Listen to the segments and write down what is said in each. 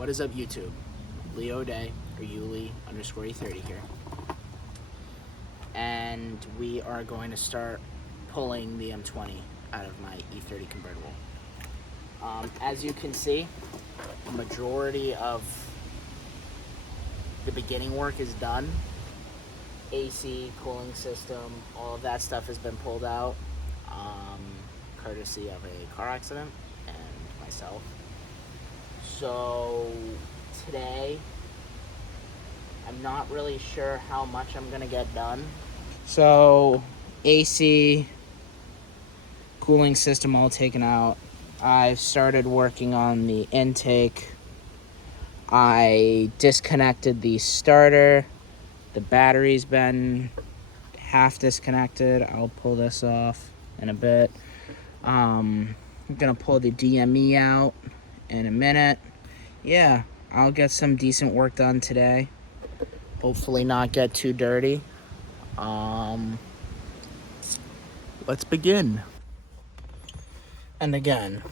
What is up, YouTube? Leo Day, or Yuli underscore e30 here. And we are going to start pulling the m20 out of my e30 convertible. As you can see, the majority of the beginning work is done. AC, cooling system, all of that stuff has been pulled out, courtesy of a car accident and myself. So today, I'm not really sure how much I'm gonna get done. So AC, cooling system all taken out. I've started working on the intake. I disconnected the starter. The battery's been half disconnected. I'll pull this off in a bit. I'm gonna pull the DME out in a minute. Yeah, I'll get some decent work done today. Hopefully not get too dirty. Let's begin. And again,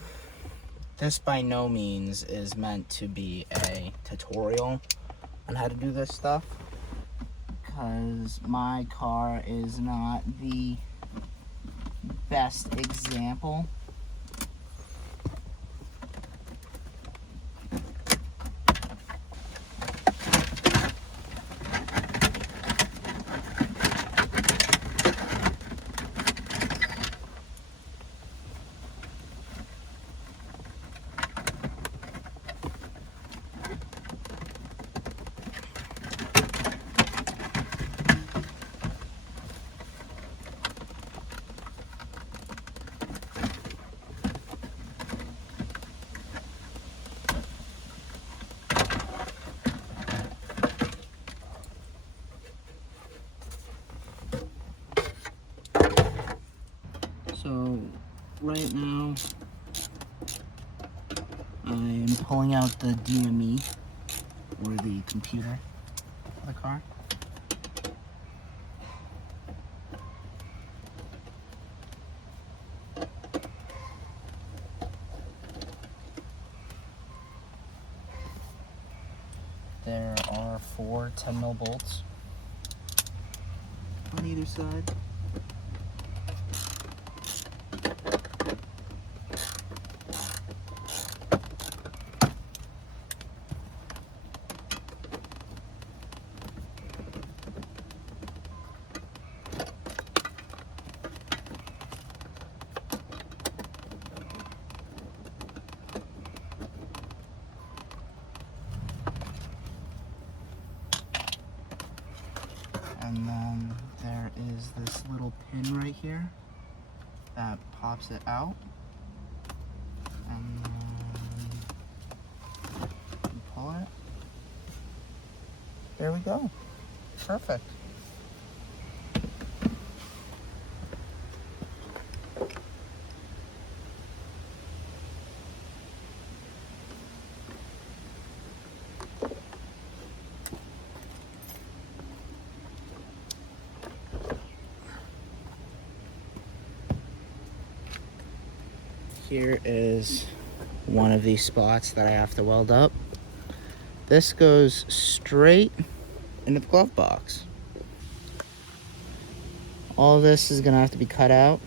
this by no means is meant to be a tutorial on how to do this stuff, because my car is not the best example. So right now, I'm pulling out the DME, or the computer of the car. There are 4 10mm bolts on either side. And then there is this little pin right here that pops it out. And then you pull it. There we go. Perfect. Here is one of these spots that I have to weld up. This goes straight into the glove box. All of this is gonna have to be cut out.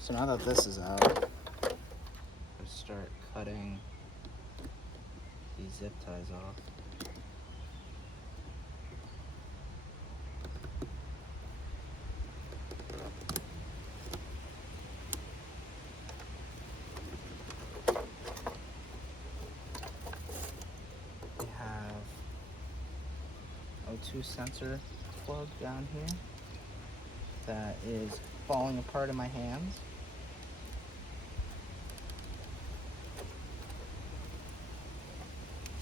So now that this is out, let's start cutting these zip ties off. O2 sensor plug down here that is falling apart in my hands.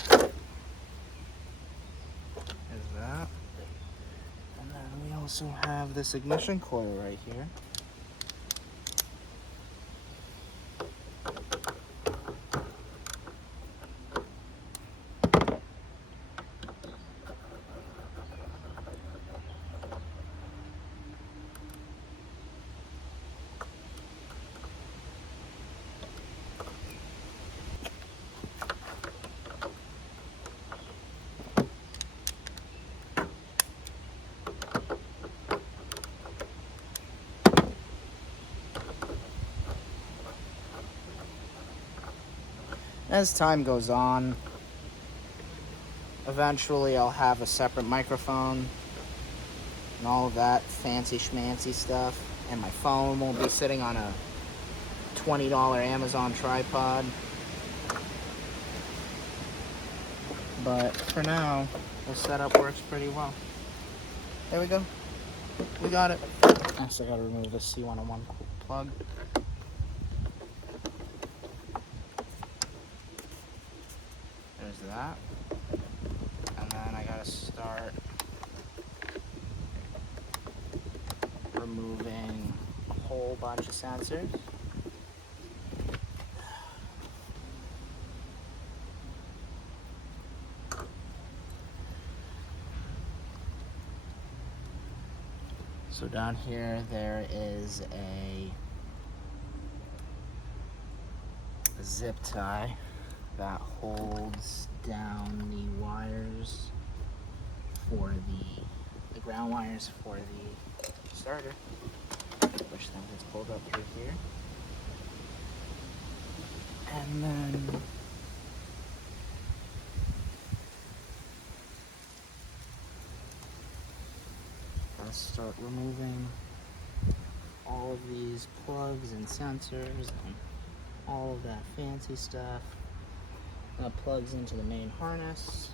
There's that. And then we also have this ignition coil right here. As time goes on, eventually I'll have a separate microphone and all of that fancy schmancy stuff, and my phone won't be sitting on a $20 Amazon tripod. But for now, the setup works pretty well. There we go. We got it. Next, I gotta remove the C101 plug. There's that. And then I gotta start removing a whole bunch of sensors. So down here, there is a zip tie that holds down the wires for the ground wires for the starter, which then gets pulled up through here. And then I'll start removing all of these plugs and sensors and all of that fancy stuff that plugs into the main harness.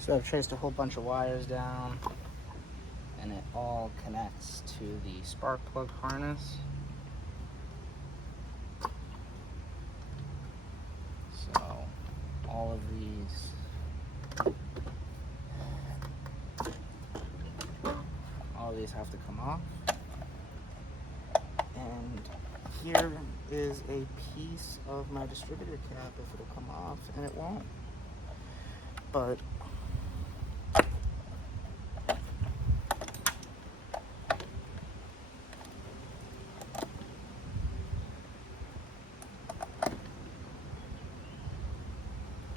So I've traced a whole bunch of wires down, and it all connects to the spark plug harness. So all of these have to come off. And here is a piece of my distributor cap if it'll come off, and it won't. But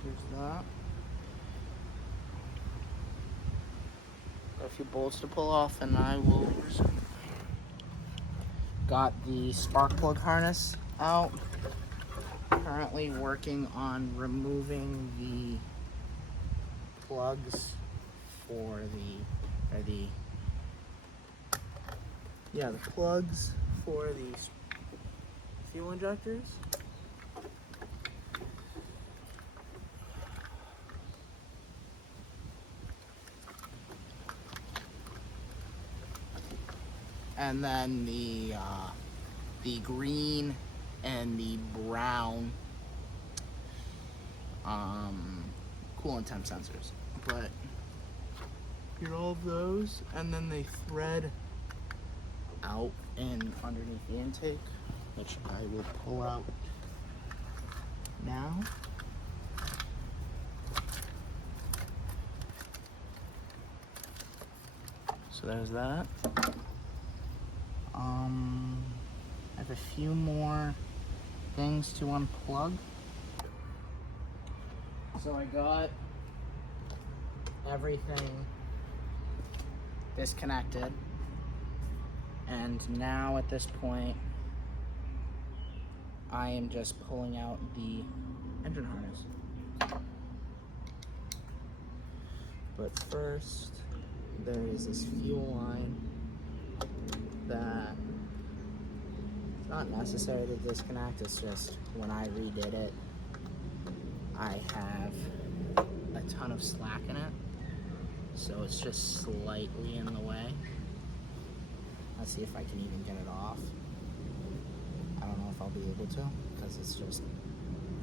here's that. Got a few bolts to pull off, and I will resume. Got the spark plug harness out. Currently working on removing the plugs for the plugs for the fuel injectors. And then the green and the brown coolant temp sensors. But here are all of those, and then they thread out and underneath the intake, which I will pull out now. So there's that. I have a few more things to unplug. So I got everything disconnected, and now at this point I am just pulling out the engine harness. But first, there is this fuel line that it's not necessary to disconnect. It's just when I redid it, I have a ton of slack in it, so it's just slightly in the way. Let's see if I can even get it off. I don't know if I'll be able to, because it's just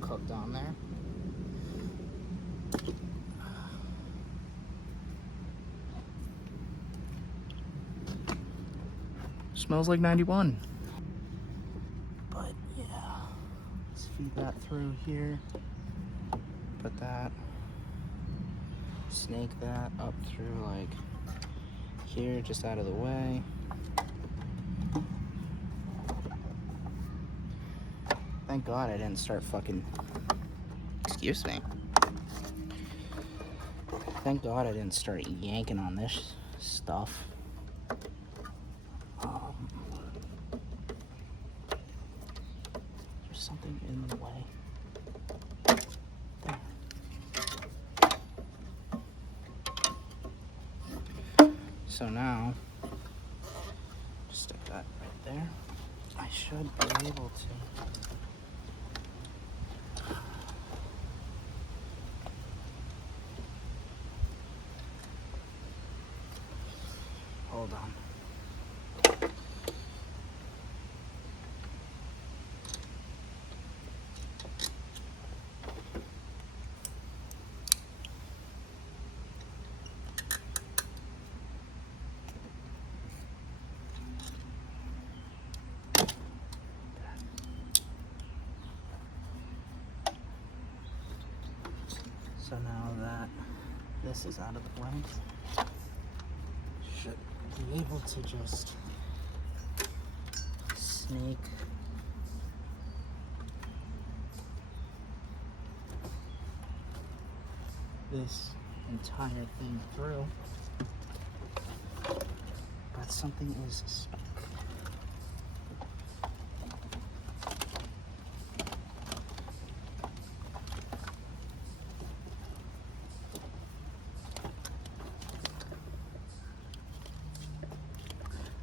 cooked on there. Smells like 91. But yeah, let's feed that through here. Put that, snake that up through like here, just out of the way. Thank God I didn't start fucking... Excuse me. Thank God I didn't start yanking on this stuff. There's something in the way. There. So now, just stick that right there. I should be able to. Hold on. So now that this is out of the way, should be able to just snake this entire thing through, but something is stuck.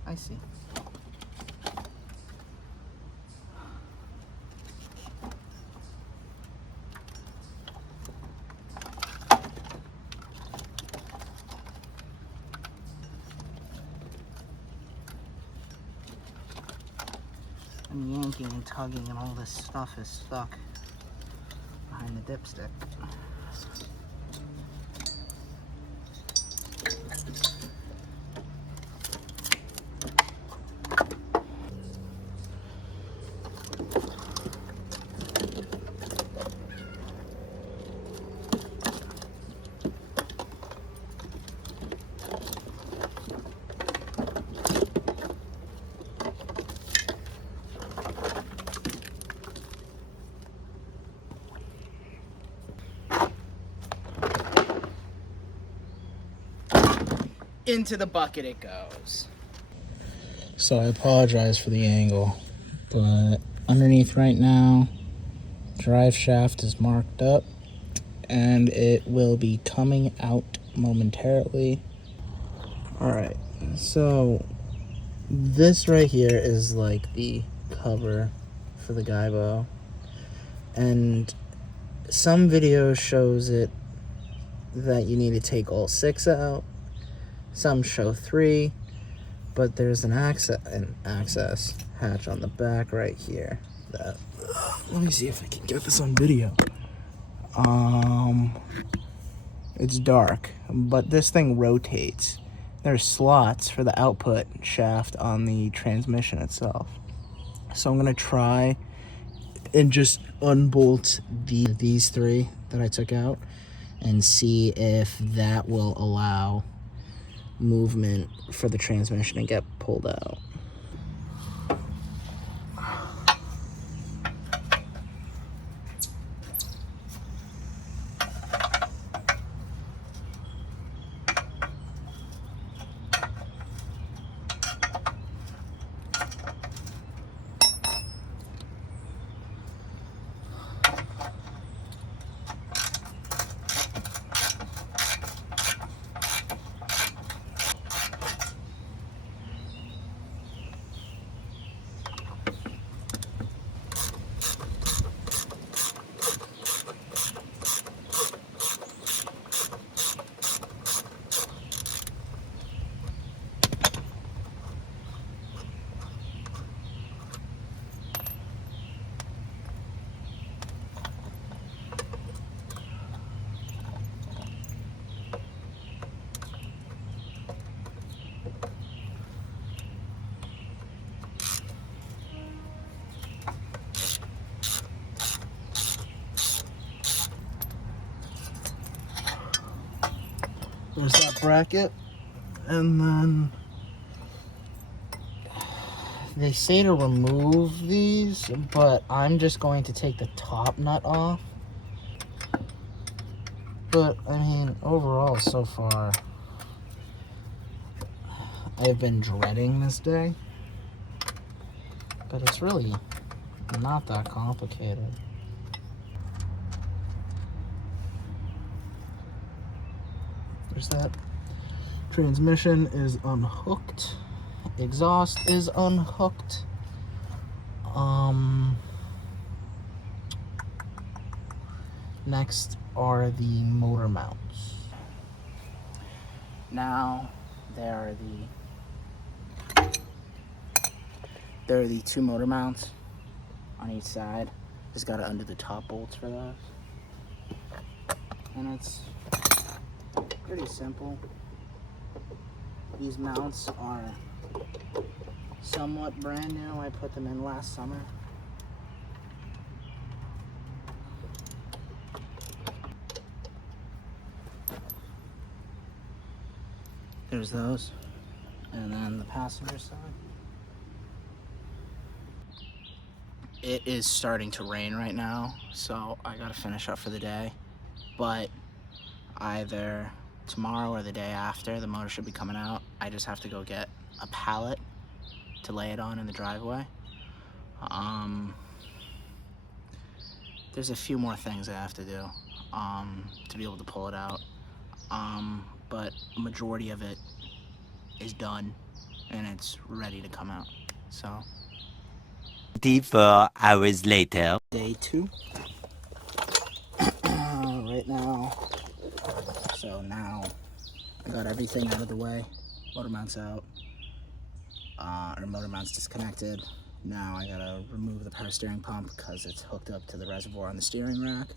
I see. And yanking and tugging and all this stuff is stuck behind the dipstick. Into the bucket it goes. So I apologize for the angle, but underneath right now, drive shaft is marked up and it will be coming out momentarily. All right, so this right here is like the cover for the guy bow, and some video shows it that you need to take all 6 out. Some show 3, but there's an access hatch on the back right here. That, let me see if I can get this on video. It's dark, but this thing rotates. There's slots for the output shaft on the transmission itself. So I'm gonna try and just unbolt these 3 that I took out and see if that will allow movement for the transmission to get pulled out. There's that bracket, and then They say to remove these, but I'm just going to take the top nut off. But, I mean, overall, so far, I've been dreading this day. But it's really not that complicated. There's that. Transmission is unhooked. Exhaust is unhooked. Next are the motor mounts. Now there are the two motor mounts on each side. Just gotta undo the top bolts for those. And it's pretty simple. These mounts are somewhat brand new. I put them in last summer. There's those. And then the passenger side. It is starting to rain right now, so I gotta finish up for the day. But either tomorrow or the day after, the motor should be coming out. I just have to go get a pallet to lay it on in the driveway. There's a few more things I have to do to be able to pull it out. But a majority of it is done and it's ready to come out. So 24 hours later. Day 2. Right now. So now I got everything out of the way. Motor mount's out. Motor mount's disconnected. Now I gotta remove the power steering pump because it's hooked up to the reservoir on the steering rack.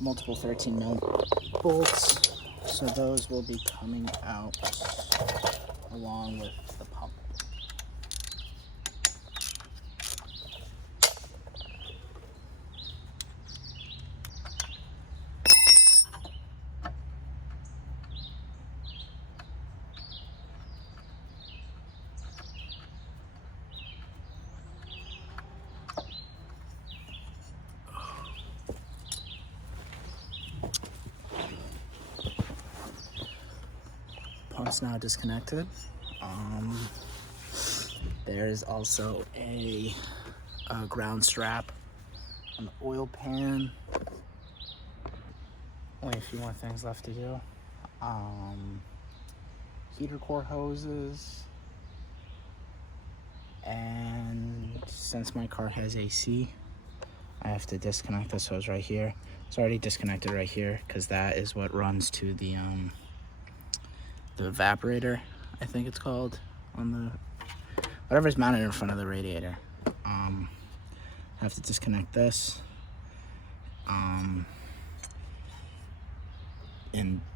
Multiple 13mm bolts. So those will be coming out along with the pump. Pump's now disconnected. There's also a ground strap on the oil pan. Only a few more things left to do. Heater core hoses. And since my car has AC, I have to disconnect this hose right here. It's already disconnected right here because that is what runs to the evaporator, I think it's called, on the whatever's mounted in front of the radiator. I have to disconnect this. And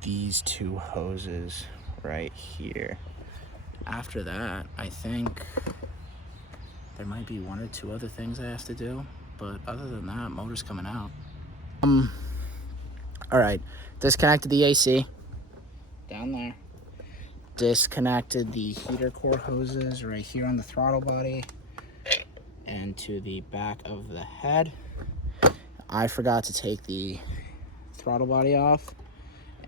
these two hoses right here. After that, I think there might be one or two other things I have to do, but other than that, motor's coming out. All right, disconnected the AC down there. Disconnected the heater core hoses right here on the throttle body and to the back of the head. I forgot to take the throttle body off,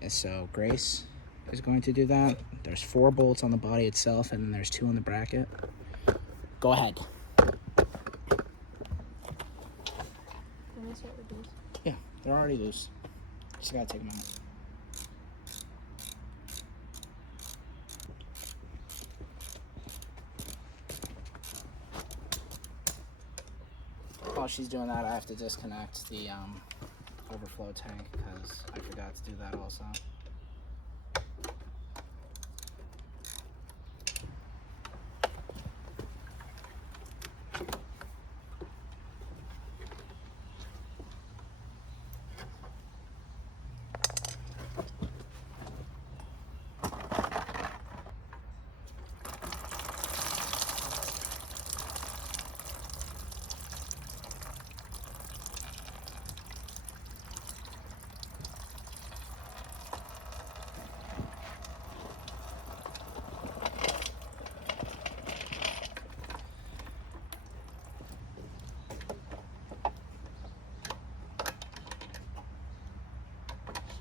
and so Grace is going to do that. There's 4 bolts on the body itself, and then there's 2 on the bracket. Go ahead. Yeah, they're already loose. Just gotta take them out. While she's doing that, I have to disconnect the overflow tank because I forgot to do that also.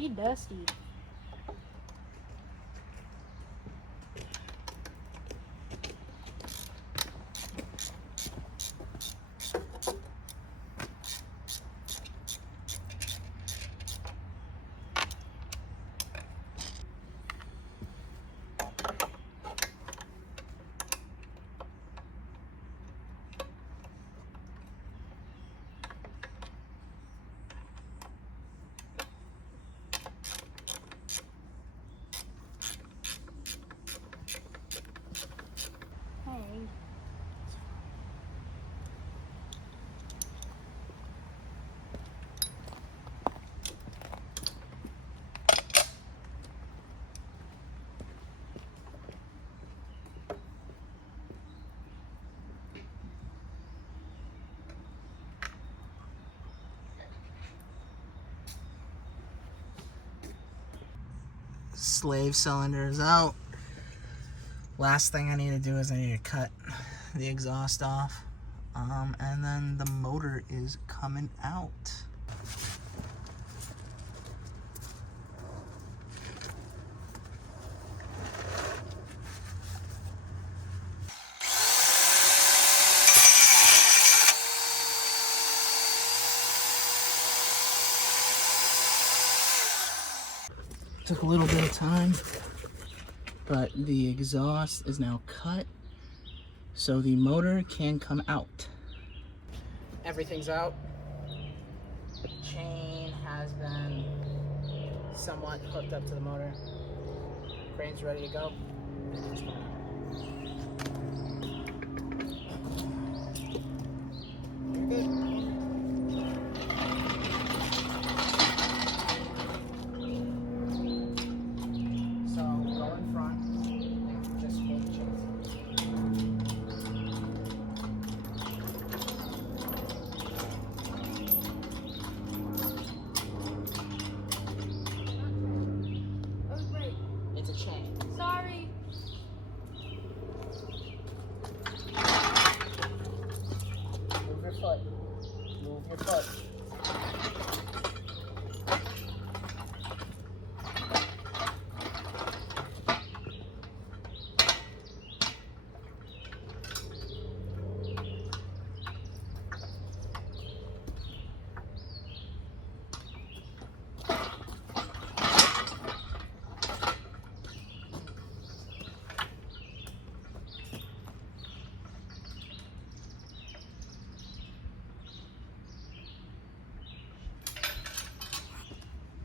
He dusty. Hey. Slave cylinder is out. Last thing I need to do is I need to cut the exhaust off. And then the motor is coming out. Took a little bit of time, but the exhaust is now cut, so the motor can come out. Everything's out. Chain has been somewhat hooked up to the motor. Crane's ready to go. You're good. So go in front and just hold the chain. Oh, great. It's a chain. Sorry. Move your foot. Move your foot.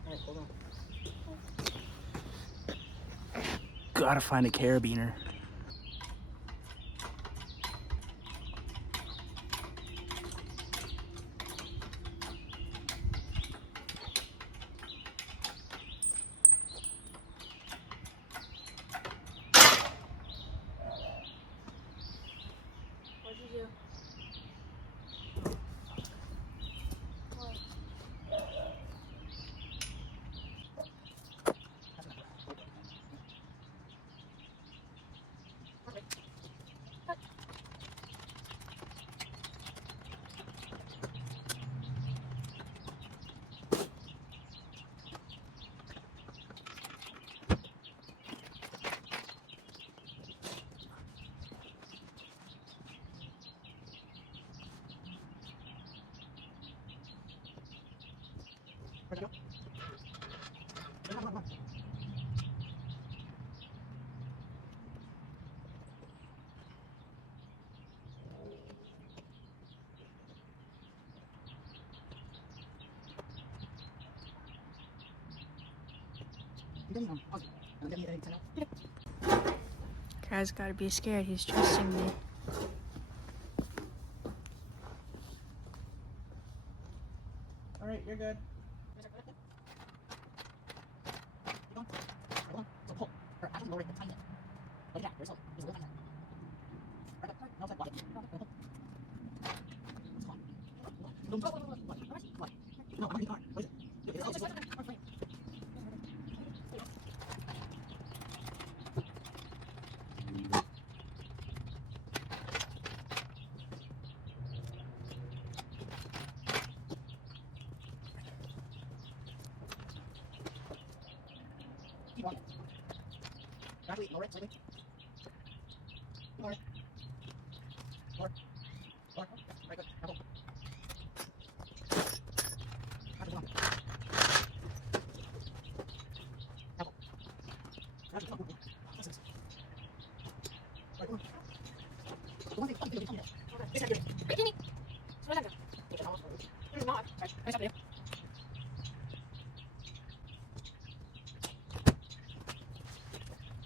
Alright, hold on. Gotta find a carabiner. What'd you do? What? Where'd it go? Guy's gotta be scared. He's trusting me. Alright, you're good. Actually, lower it slightly. Lower. Lower. Lower. Very good. Now pull. Now pull. Now pull. Now pull. Listen. Right, pull. The one thing, this side here. Bikini. Slow down. Push it almost forward. There's not. Right. Nice up there.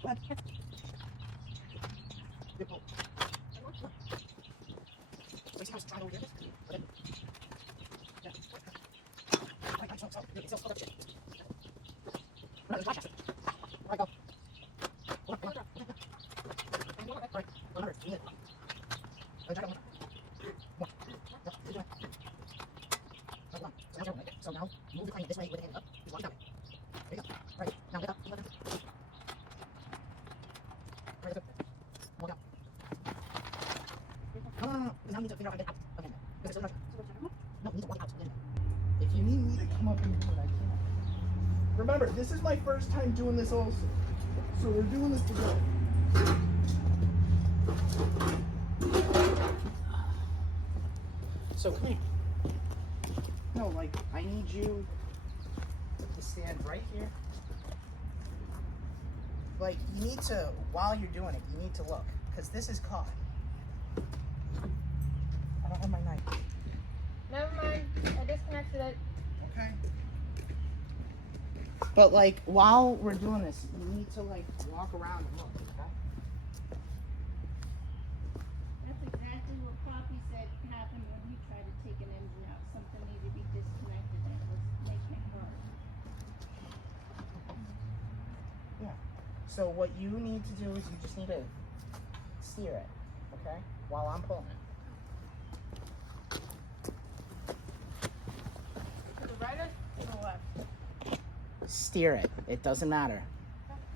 Go ahead. Good pull. So you see how it's trying over here? Okay. Yeah. Right, so, it's still stuck up shit. Right, there's my chest. Right, go. Come on. Right, 100. You need it. Right, try it one more. More. Yep, keep doing it. Right, come on. So now you're right. So now move the crane this way with the hand up. Just walk it down. There you go. Right, now get up. Keep looking. Right, that's good. Walk out. No. Because now you need to figure out how to get out. Okay, now. Because it's still not. No, you need to walk out. In there. If you need me to come up and do it, I can. Remember, this is my first time doing this also. So we're doing this together. So come here. No, like, I need you to stand right here. Like, you need to, while you're doing it, you need to look. Because this is caught. I don't have my knife. Never mind. I disconnected it. Okay. But, like, while we're doing this, you need to, like, walk around and look, okay? That's exactly what Poppy said happened when he tried to take an engine out. Something needed to be disconnected and it was making it hard. Yeah. So what you need to do is you just need to steer it, okay? While I'm pulling it. To the right or to the left? Steer it. It doesn't matter.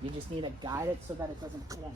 You just need to guide it so that it doesn't pull.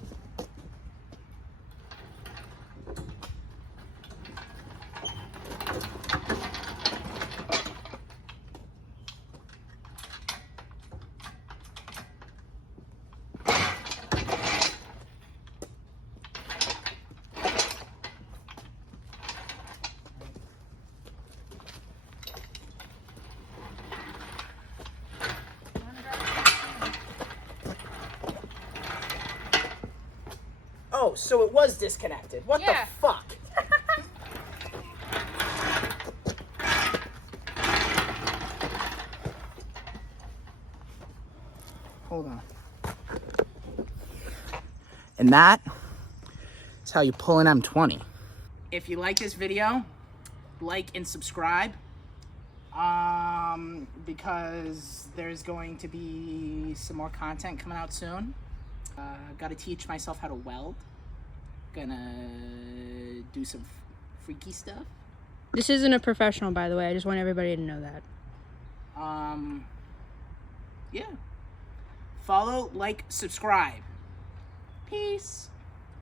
Oh, so it was disconnected. What Yeah. the fuck? Hold on. And that is how you pull an M20. If you like this video, like and subscribe. Because there's going to be some more content coming out soon. Got to teach myself how to weld. Gonna do some freaky stuff. This isn't a professional, by the way. I just want everybody to know that. Yeah. Follow, like, subscribe. Peace.